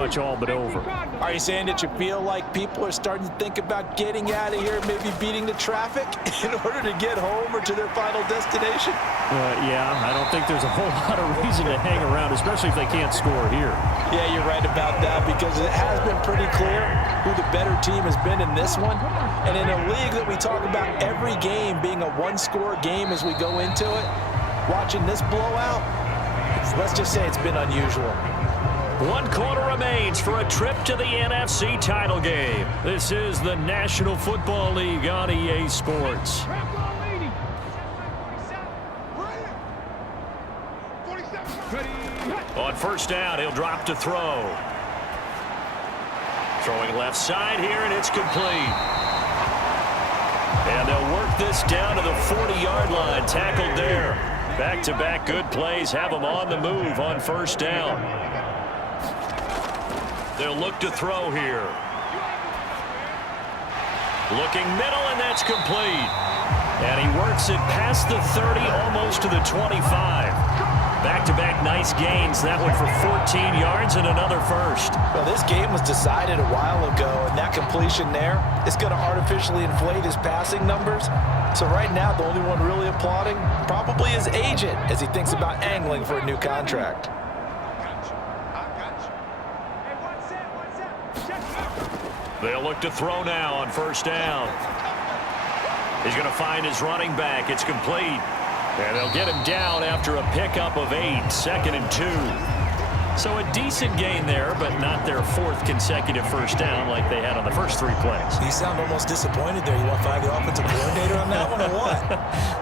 much all but over. Are you saying that you feel like people are starting to think about getting out of here, maybe beating the traffic in order to get home or to their final destination? Yeah, I don't think there's a whole lot of reason to hang around, especially if they can't score here. Yeah, you're right about that, because it has been pretty clear who the better team has been in this one. And in a league that we talk about every game being a one-score game as we go into it, watching this blowout, let's just say it's been unusual. 1 quarter remains for a trip to the NFC title game. This is the National Football League on EA Sports. On first down, he'll drop to throw. Throwing left side here, and it's complete. And they'll work this down to the 40-yard line. Tackled there. Back-to-back good plays have them on the move on first down. They'll look to throw here. Looking middle, and that's complete. And he works it past the 30, almost to the 25. Back-to-back nice gains. That one for 14 yards and another first. Well, this game was decided a while ago, and that completion there is going to artificially inflate his passing numbers. So right now, the only one really applauding probably his agent as he thinks about angling for a new contract. They'll look to throw now on first down. He's going to find his running back. It's complete. And they'll get him down after a pickup of 8, 2nd and 2. So a decent gain there, but not their 4th consecutive first down like they had on the first 3 plays. You sound almost disappointed there. You want to fire the offensive coordinator on that one or what?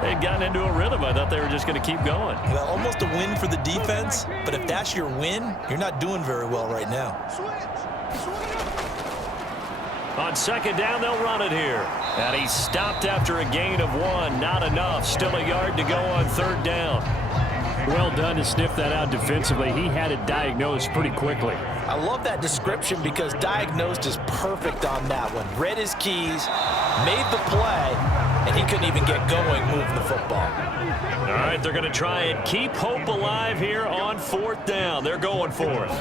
They'd gotten into a rhythm. I thought they were just going to keep going. Well, almost a win for the defense, but if that's your win, you're not doing very well right now. On second down, they'll run it here. And he stopped after a gain of 1. Not enough. Still a yard to go on third down. Well done to sniff that out defensively. He had it diagnosed pretty quickly. I love that description because diagnosed is perfect on that one. Read his keys, made the play, and he couldn't even get going moving the football. All right, they're going to try and keep hope alive here on 4th down. They're going for it.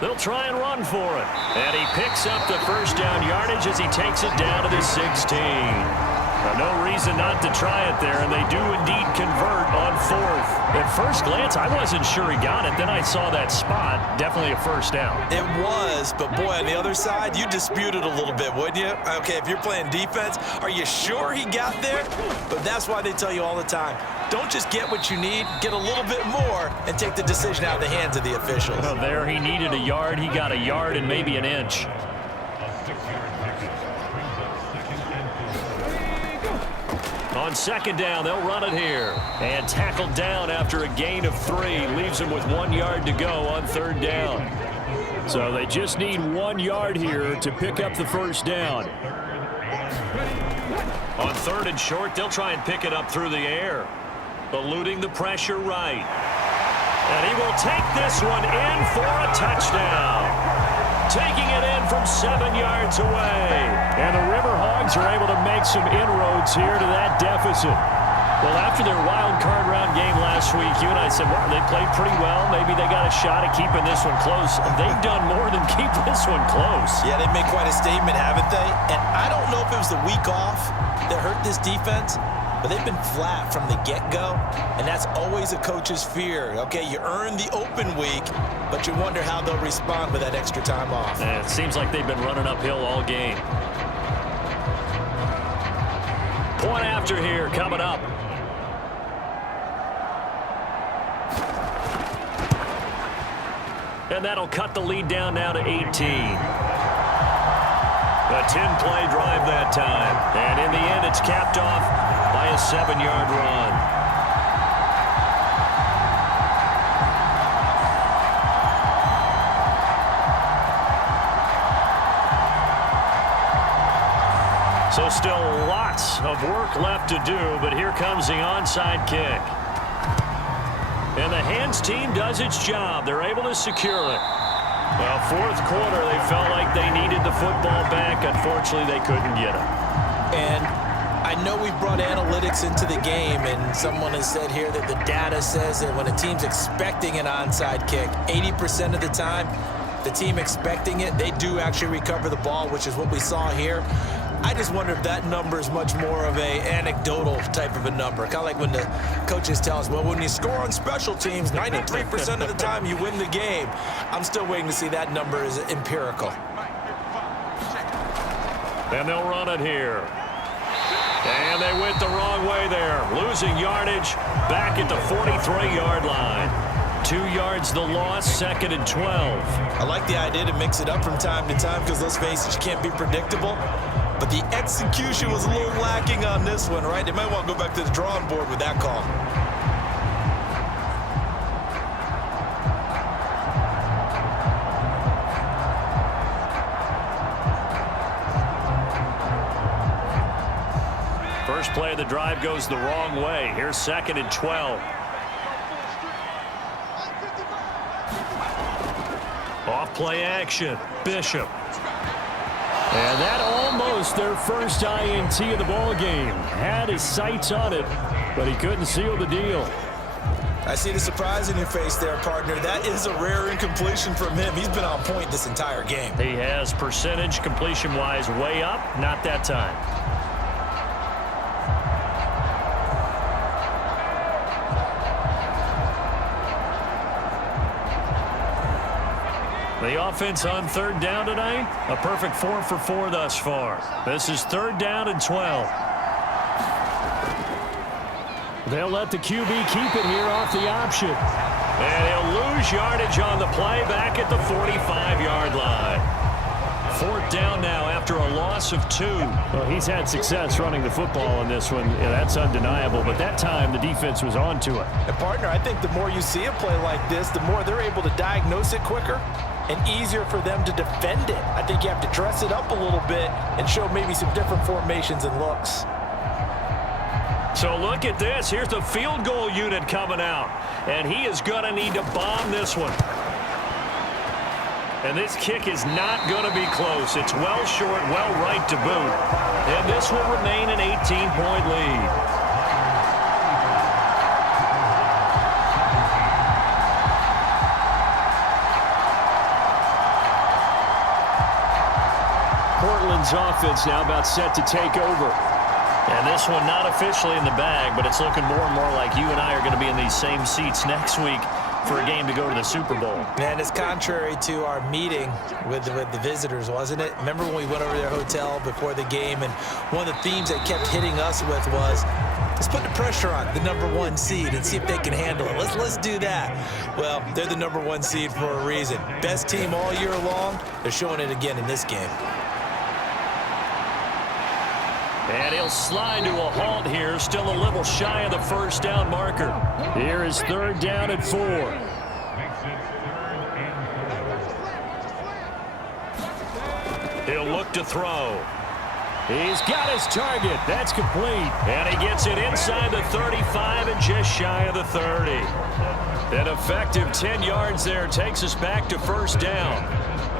They'll try and run for it. And he picks up the first down yardage as he takes it down to the 16. No reason not to try it there, and they do indeed convert on 4th. At first glance, I wasn't sure he got it. Then I saw that spot. Definitely a first down. It was, but boy, on the other side, you dispute it a little bit, wouldn't you? Okay, if you're playing defense, are you sure he got there? But that's why they tell you all the time, don't just get what you need, get a little bit more, and take the decision out of the hands of the officials. Well, there he needed a yard. He got a yard and maybe an inch. On second down, they'll run it here. And tackled down after a gain of 3. Leaves him with 1 yard to go on third down. So they just need 1 yard here to pick up the first down. On 3rd and short, they'll try and pick it up through the air. Eluding the pressure right. And he will take this one in for a touchdown. Taking it in from 7 yards away. And the River Hogs are able to make some inroads here to that deficit. Well, after their wild card round game last week, you and I said, well, they played pretty well. Maybe they got a shot at keeping this one close. They've done more than keep this one close. Yeah, they made quite a statement, haven't they? And I don't know if it was the week off that hurt this defense, but they've been flat from the get-go, and that's always a coach's fear. Okay, you earn the open week, but you wonder how they'll respond with that extra time off. And it seems like they've been running uphill all game. Point after here coming up. And that'll cut the lead down now to 18. A 10-play drive that time. And in the end, it's capped off by a 7-yard run. So still lots of work left to do, but here comes the onside kick. And the hands team does its job. They're able to secure it. Well, 4th quarter, they felt like they needed the football back. Unfortunately, they couldn't get it. And I know we brought analytics into the game, and someone has said here that the data says that when a team's expecting an onside kick, 80% of the time, the team expecting it, they do actually recover the ball, which is what we saw here. I just wonder if that number is much more of a anecdotal type of a number. Kind of like when the coaches tell us, well, when you score on special teams, 93% of the time you win the game. I'm still waiting to see that number is empirical. And they'll run it here. And they went the wrong way there. Losing yardage back at the 43-yard line. 2 yards the loss, 2nd and 12. I like the idea to mix it up from time to time because, let's face it, you can't be predictable. But the execution was a little lacking on this one, right? They might want to go back to the drawing board with that call. First play of the drive goes the wrong way. Here's 2nd and 12. Off play action. Bishop. And that almost their first INT of the ball game. Had his sights on it, but he couldn't seal the deal. I see the surprise in your face there, partner. That is a rare incompletion from him. He's been on point this entire game. He has percentage completion-wise way up. Not that time. The offense on 3rd down tonight, a perfect 4 for 4 thus far. This is 3rd down and 12. They'll let the QB keep it here off the option. And he'll lose yardage on the play back at the 45-yard line. 4th down now after a loss of 2. Well, he's had success running the football in this one. Yeah, that's undeniable. But that time, the defense was on to it. And, partner, I think the more you see a play like this, the more they're able to diagnose it quicker and easier for them to defend it. I think you have to dress it up a little bit and show maybe some different formations and looks. So look at this. Here's the field goal unit coming out. And he is going to need to bomb this one. And this kick is not going to be close. It's well short, well right to boot. And this will remain an 18-point lead. Portland's offense now about set to take over. And this one not officially in the bag, but it's looking more and more like you and I are going to be in these same seats next week for a game to go to the Super Bowl. Man, it's contrary to our meeting with the visitors, wasn't it? Remember when we went over to their hotel before the game, and one of the themes they kept hitting us with was, let's put the pressure on the #1 seed and see if they can handle it. Let's do that. Well, they're the #1 seed for a reason. Best team all year long. They're showing it again in this game. And he'll slide to a halt here, still a little shy of the 1st down marker. Here is 3rd down and 4. He'll look to throw. He's got his target. That's complete. And he gets it inside the 35 and just shy of the 30. An effective 10 yards there takes us back to 1st down.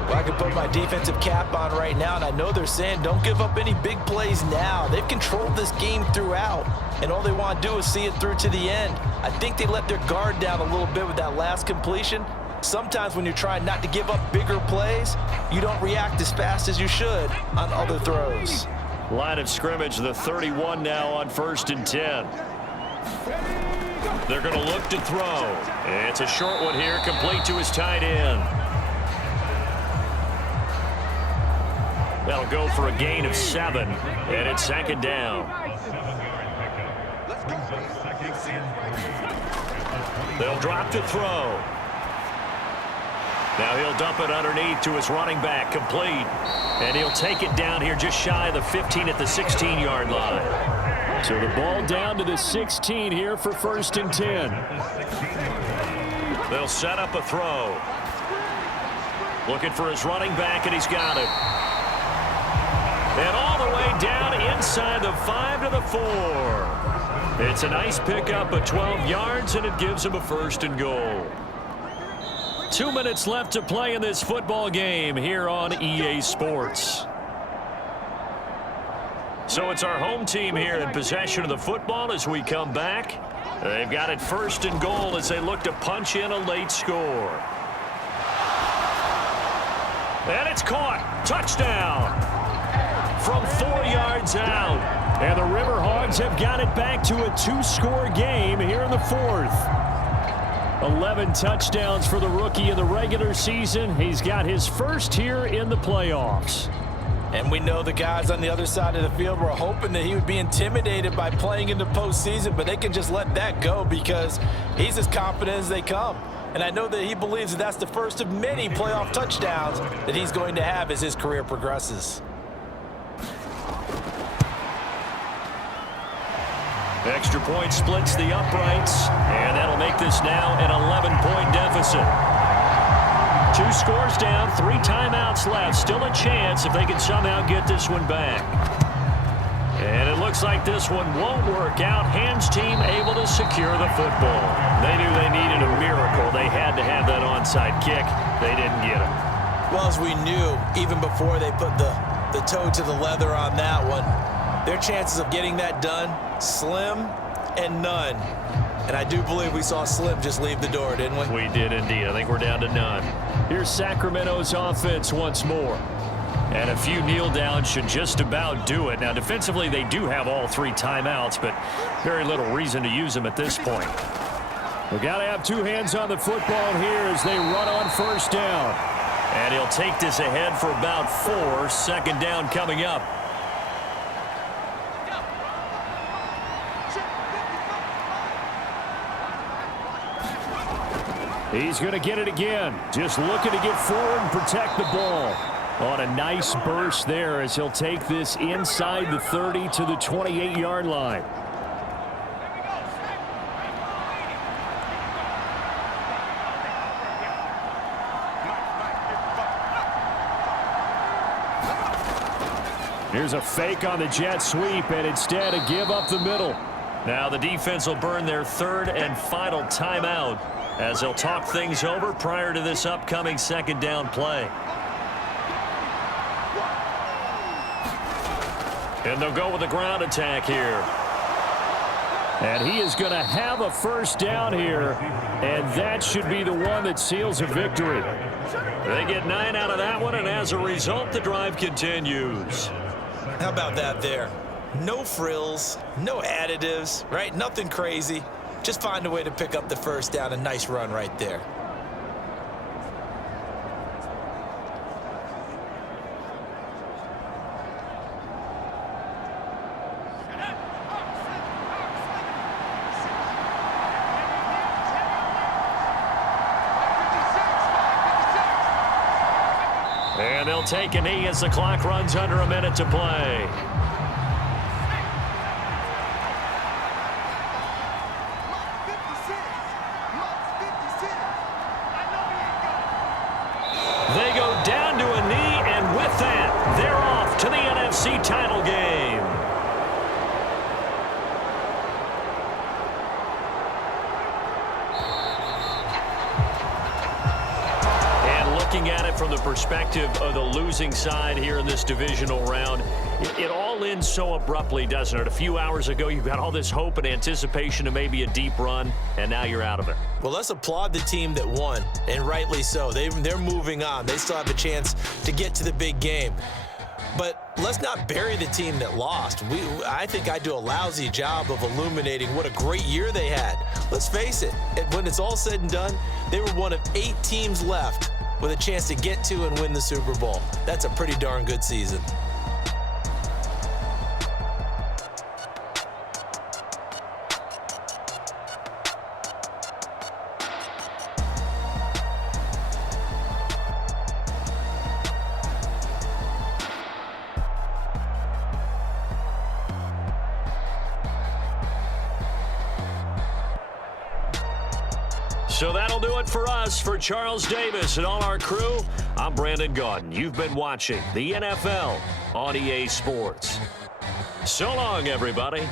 Well, I can put my defensive cap on right now, and I know they're saying don't give up any big plays now. They've controlled this game throughout, and all they want to do is see it through to the end. I think they let their guard down a little bit with that last completion. Sometimes when you're trying not to give up bigger plays, you don't react as fast as you should on other throws. Line of scrimmage, the 31 now on 1st and 10. They're going to look to throw. It's a short one here, complete to his tight end. That'll go for a gain of 7, and it's 2nd down. They'll drop to throw. Now he'll dump it underneath to his running back, complete. And he'll take it down here just shy of the 15 at the 16-yard line. So the ball down to the 16 here for 1st and 10. They'll set up a throw. Looking for his running back, and he's got it. And all the way down inside the 5 to the 4. It's a nice pickup of 12 yards, and it gives him a 1st and goal. 2 minutes left to play in this football game here on EA Sports. So it's our home team here in possession of the football as we come back. They've got it 1st and goal as they look to punch in a late score. And it's caught. Touchdown. From 4 yards out. And the River Hogs have got it back to a 2-score game here in the fourth. 11 touchdowns for the rookie in the regular season. He's got his first here in the playoffs. And we know the guys on the other side of the field were hoping that he would be intimidated by playing in the postseason, but they can just let that go because he's as confident as they come. And I know that he believes that that's the first of many playoff touchdowns that he's going to have as his career progresses. Extra point splits the uprights, and that'll make this now an 11-point deficit. 2 scores down, 3 timeouts left. Still a chance if they can somehow get this one back. And it looks like this one won't work out. Ham's team able to secure the football. They knew they needed a miracle. They had to have that onside kick. They didn't get it. Well, as we knew, even before they put the toe to the leather on that one, their chances of getting that done, slim and none. And I do believe we saw Slim just leave the door, didn't we? We did indeed. I think we're down to none. Here's Sacramento's offense once more. And a few kneel downs should just about do it. Now, defensively, they do have all 3 timeouts, but very little reason to use them at this point. We've got to have 2 hands on the football here as they run on first down. And he'll take this ahead for about 4. Second down coming up. He's going to get it again. Just looking to get forward and protect the ball. On a nice burst there as he'll take this inside the 30 to the 28-yard line. Here's a fake on the jet sweep, and instead a give up the middle. Now the defense will burn their 3rd and final timeout as they'll talk things over prior to this upcoming second down play. And they'll go with the ground attack here. And he is going to have a first down here, and that should be the one that seals a victory. They get 9 out of that one, and as a result, the drive continues. How about that there? No frills, no additives, right? Nothing crazy. Just find a way to pick up the first down. A nice run right there. And they'll take a knee as the clock runs under a minute to play. They go down to a knee, and with that, they're off to the NFC title game. And looking at it from the perspective of the losing side here in this divisional round, it all ends so abruptly, doesn't it? A few hours ago, you got all this hope and anticipation of maybe a deep run, and now you're out of it. Well, let's applaud the team that won, and rightly so. They're moving on. They still have a chance to get to the big game. But let's not bury the team that lost. I think I do a lousy job of illuminating what a great year they had. Let's face it, when it's all said and done, they were one of 8 teams left with a chance to get to and win the Super Bowl. That's a pretty darn good season. So that'll do it for us. For Charles Davis and all our crew, I'm Brandon Gaudin. You've been watching the NFL on EA Sports. So long, everybody.